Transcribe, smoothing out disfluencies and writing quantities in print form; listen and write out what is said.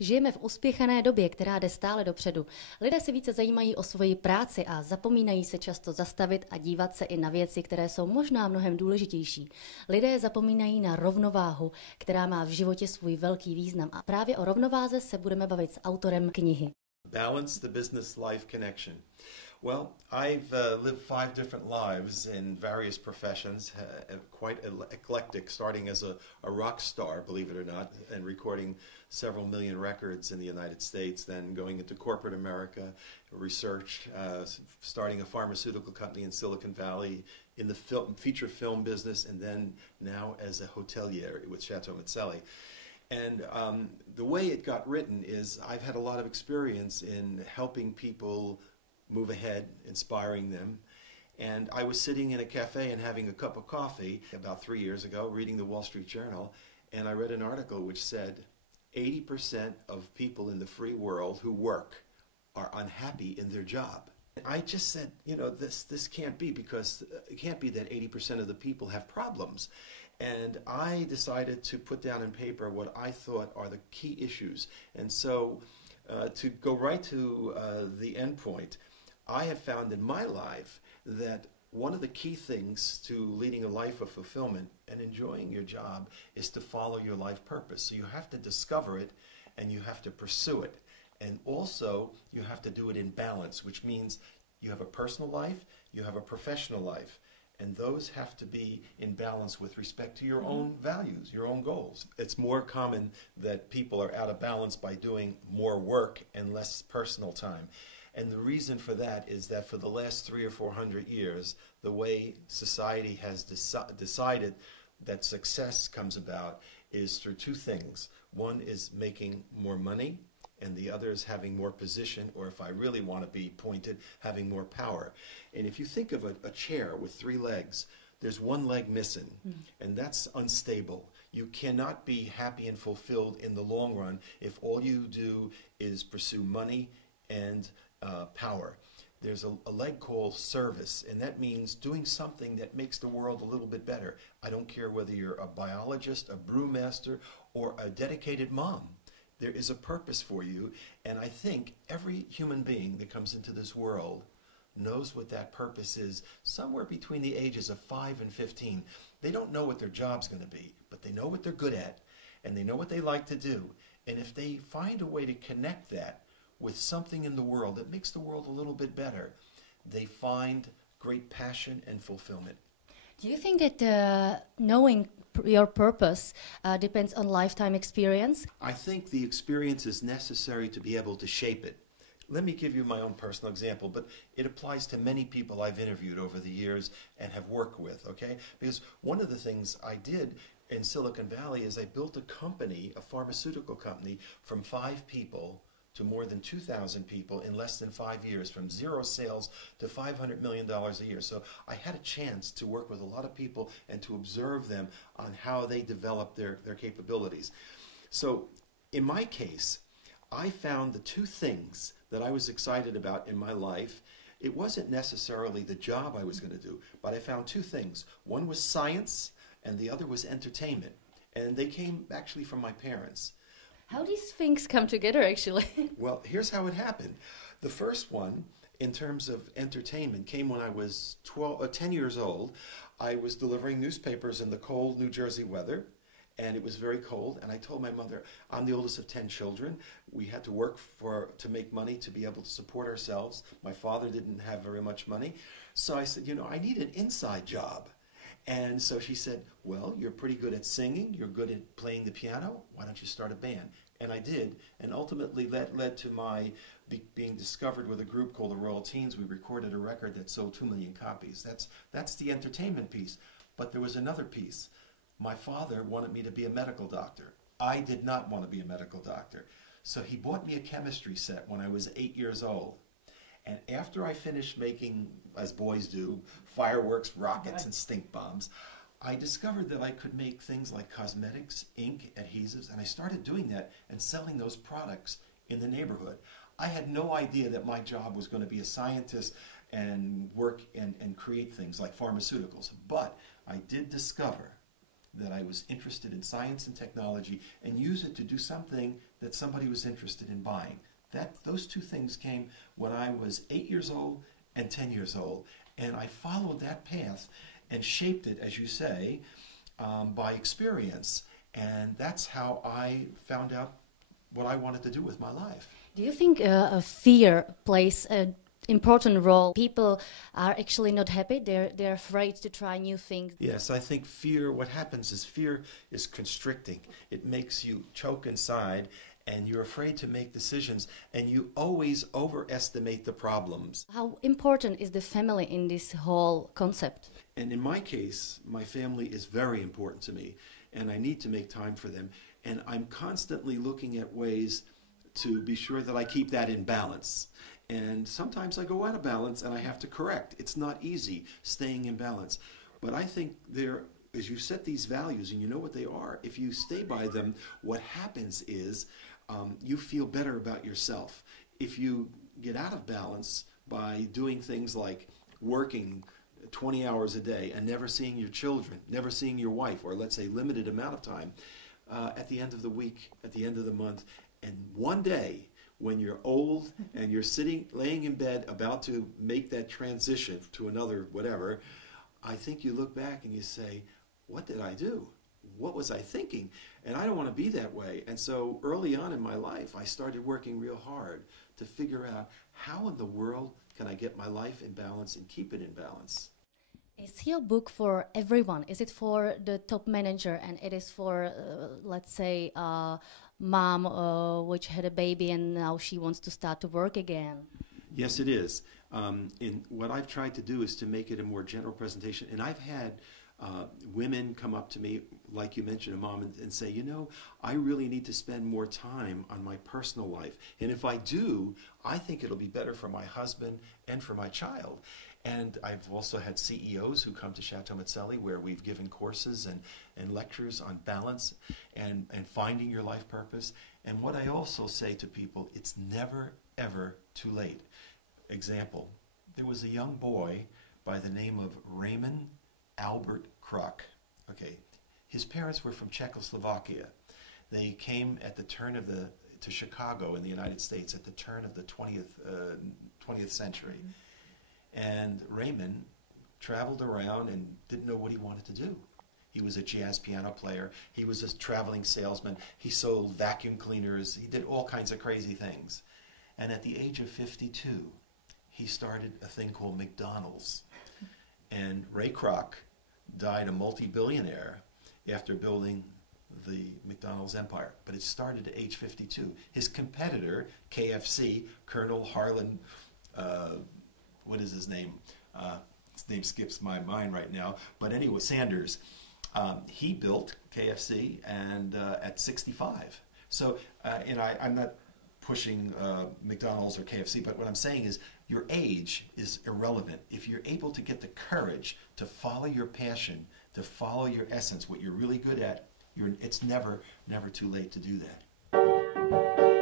Žijeme v uspěchané době, která jde stále dopředu. Lidé se více zajímají o svoji práci a zapomínají se často zastavit a dívat se i na věci, které jsou možná mnohem důležitější. Lidé zapomínají na rovnováhu, která má v životě svůj velký význam. A právě o rovnováze se budeme bavit s autorem knihy. Balance the business-life connection. Well, I've lived 5 different lives in various professions, quite eclectic, starting as a rock star, believe it or not, and recording several million records in the United States, then going into corporate America, research, starting a pharmaceutical company in Silicon Valley, in the feature film business, and then now as a hotelier with Chateau, Mcely. And the way it got written is I've had a lot of experience in helping people move ahead, inspiring them. And I was sitting in a cafe and having a cup of coffee about 3 years ago, reading the Wall Street Journal, and I read an article which said 80% of people in the free world who work are unhappy in their job. I just said, you know, this can't be, because it can't be that 80% of the people have problems. And I decided to put down on paper what I thought are the key issues. And so to go right to the end point, I have found in my life that one of the key things to leading a life of fulfillment and enjoying your job is to follow your life purpose. So you have to discover it and you have to pursue it. And also you have to do it in balance, which means you have a personal life, you have a professional life. And those have to be in balance with respect to your own values, your own goals. It's more common that people are out of balance by doing more work and less personal time. And the reason for that is that for the last 300 or 400 years, the way society has decided that success comes about is through 2 things. One is making more money, and the other is having more position, or if I really want to be pointed, having more power. And if you think of a chair with 3 legs, there's 1 leg missing, and that's unstable. You cannot be happy and fulfilled in the long run if all you do is pursue money and power. There's a leg called service, and that means doing something that makes the world a little bit better. I don't care whether you're a biologist, a brewmaster, or a dedicated mom. There is a purpose for you, and I think every human being that comes into this world knows what that purpose is somewhere between the ages of 5 and 15. They don't know what their job's going to be, but they know what they're good at, and they know what they like to do. And if they find a way to connect that with something in the world that makes the world a little bit better, they find great passion and fulfillment. Do you think that knowing your purpose depends on lifetime experience? I think the experience is necessary to be able to shape it. Let me give you my own personal example, but it applies to many people I've interviewed over the years and have worked with, okay? Because one of the things I did in Silicon Valley is I built a company, a pharmaceutical company, from 5 people to more than 2,000 people in less than 5 years, from 0 sales to $500 million a year. So I had a chance to work with a lot of people and to observe them on how they develop their capabilities. So in my case, I found the 2 things that I was excited about in my life. It wasn't necessarily the job I was going to do, but I found 2 things. One was science, and the other was entertainment. And they came actually from my parents. How do these things come together, actually? Well, here's how it happened. The first one, in terms of entertainment, came when I was 10 years old. I was delivering newspapers in the cold New Jersey weather, and it was very cold. And I told my mother, I'm the oldest of 10 children. We had to work to make money to be able to support ourselves. My father didn't have very much money. So I said, you know, I need an inside job. And so she said, well, you're pretty good at singing, you're good at playing the piano, why don't you start a band? And I did, and ultimately that led to my being discovered with a group called the Royal Teens. We recorded a record that sold 2 million copies. That's the entertainment piece. But there was another piece. My father wanted me to be a medical doctor. I did not want to be a medical doctor. So he bought me a chemistry set when I was 8 years old. And after I finished making, as boys do, fireworks, rockets, and stink bombs, I discovered that I could make things like cosmetics, ink, adhesives, and I started doing that and selling those products in the neighborhood. I had no idea that my job was going to be a scientist and work and create things like pharmaceuticals. But I did discover that I was interested in science and technology and use it to do something that somebody was interested in buying. Those two things came when I was 8 years old and 10 years old. And I followed that path and shaped it, as you say, by experience. And that's how I found out what I wanted to do with my life. Do you think fear plays an important role? People are actually not happy. They're afraid to try new things. Yes, I think fear, what happens is fear is constricting. It makes you choke inside and you're afraid to make decisions and you always overestimate the problems. How important is the family in this whole concept? And in my case, my family is very important to me and I need to make time for them. And I'm constantly looking at ways to be sure that I keep that in balance. And sometimes I go out of balance and I have to correct. It's not easy staying in balance. But I think as you set these values and you know what they are, if you stay by them, what happens is you feel better about yourself. If you get out of balance by doing things like working 20 hours a day and never seeing your children, never seeing your wife, or let's say limited amount of time, at the end of the week, at the end of the month, and one day when you're old and you're laying in bed about to make that transition to another whatever, I think you look back and you say, what did I do? What was I thinking? And I don't want to be that way. And so early on in my life, I started working real hard to figure out how in the world can I get my life in balance and keep it in balance. Is your book for everyone? Is it for the top manager and it is for, let's say, mom which had a baby and now she wants to start to work again? Yes, it is. What I've tried to do is to make it a more general presentation. And I've had women come up to me, like you mentioned, a mom, and say, you know, I really need to spend more time on my personal life. And if I do, I think it'll be better for my husband and for my child. And I've also had CEOs who come to Chateau Mcely where we've given courses and lectures on balance and finding your life purpose. And what I also say to people, it's never, ever too late. Example, there was a young boy by the name of Raymond Albert Kruk. Okay, his parents were from Czechoslovakia. They came at the turn of to Chicago in the United States at the turn of the 20th century. And Raymond traveled around and didn't know what he wanted to do. He was a jazz piano player. He was a traveling salesman. He sold vacuum cleaners. He did all kinds of crazy things. And at the age of 52, he started a thing called McDonald's. And Ray Kroc died a multi-billionaire after building the McDonald's empire. But it started at age 52. His competitor, KFC, Colonel Harlan, what is his name? His name skips my mind right now. But anyway, Sanders. He built KFC and at 65. So, and I'm not pushing McDonald's or KFC, but what I'm saying is your age is irrelevant. If you're able to get the courage to follow your passion, to follow your essence, what you're really good at, it's never, never too late to do that.